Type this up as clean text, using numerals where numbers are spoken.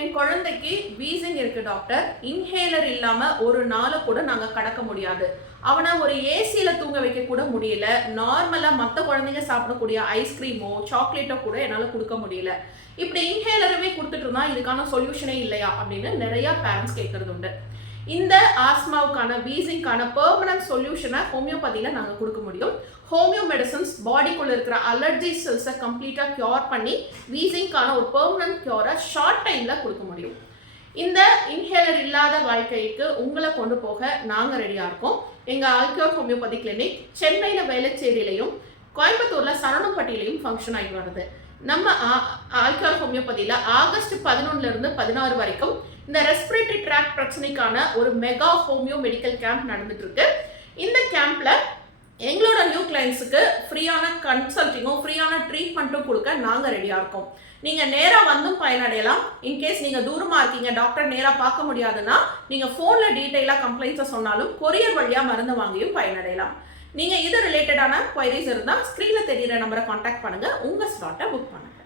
என் குழந்தைக்கு வீசிங் இருக்கு doctor, inhaler இல்லாம ஒரு நாளை கூட நாங்க கடக்க முடியாது, அவனை ஒரு ஏசியில தூங்க வைக்க கூட முடியல, நார்மலா மற்ற குழந்தைங்க சாப்பிடக்கூடிய ஐஸ்கிரீமோ சாக்லேட்டோ கூட என்னால கொடுக்க முடியல, இப்படி இன்ஹேலருமே கொடுத்துட்டு இருந்தா இதுக்கான சொல்யூஷனே இல்லையா அப்படின்னு நிறைய பேரண்ட்ஸ் கேட்கறது உண்டு. இந்த ஆஸ்மாவுக்கான வீசிங்கான பெர்மனன்ட் சொல்யூஷனை ஹோமியோபதியில் நாங்கள் கொடுக்க முடியும். ஹோமியோ மெடிசன்ஸ் பாடிக்குள்ள இருக்கிற அலர்ஜி செல்ஸை கம்ப்ளீட்டாக கியூர் பண்ணி வீசிங்கான ஒரு பெர்மனன்ட் கியூரை ஷார்ட் டைமில் கொடுக்க முடியும். இந்த இன்ஹேலர் இல்லாத வாழ்க்கைக்கு உங்களை கொண்டு போக நாங்கள் ரெடியாக இருக்கோம். எங்கள் ஆல்கியோர் ஹோமியோபதி கிளினிக் சென்னையில் வேளச்சேரியிலையும் கோயம்புத்தூரில் சரவணம்பட்டியிலையும் ஃபங்க்ஷன் ஆகி வருது. நம்ம ஆல்கியோர் ஹோமியோபதியில் ஆகஸ்ட் 11 to 16 வரைக்கும் இந்த ரெஸ்பிரேட்டரி ட்ராக் பிரச்சனைக்கான ஒரு மெகா ஹோமியோ மெடிக்கல் கேம்ப் நடந்துட்டு இருக்கு. இந்த கேம்ப்ல எங்களோட நியூ கிளைண்ட்ஸுக்கு ஃப்ரீயான கன்சல்டிங்கும் ஃப்ரீயான ட்ரீட்மெண்ட்டும் கொடுக்க நாங்கள் ரெடியாக இருக்கோம். நீங்கள் நேராக வந்தும் பயனடையலாம். இன்கேஸ் நீங்கள் தூரமாக இருக்கீங்க, டாக்டர் நேராக பார்க்க முடியாதுன்னா நீங்கள் ஃபோனில் டீட்டெயிலாக கம்ப்ளைண்ட்ஸை சொன்னாலும் கொரியர் வழியாக மருந்து வாங்கியும் பயனடையலாம். நீங்கள் இது ரிலேட்டடான குவைரிஸ் இருந்தால் ஸ்க்ரீனில் தெரிகிற நம்பரை காண்டாக்ட் பண்ணுங்கள், உங்கள் ஸ்லாட்டை புக் பண்ணுங்கள்.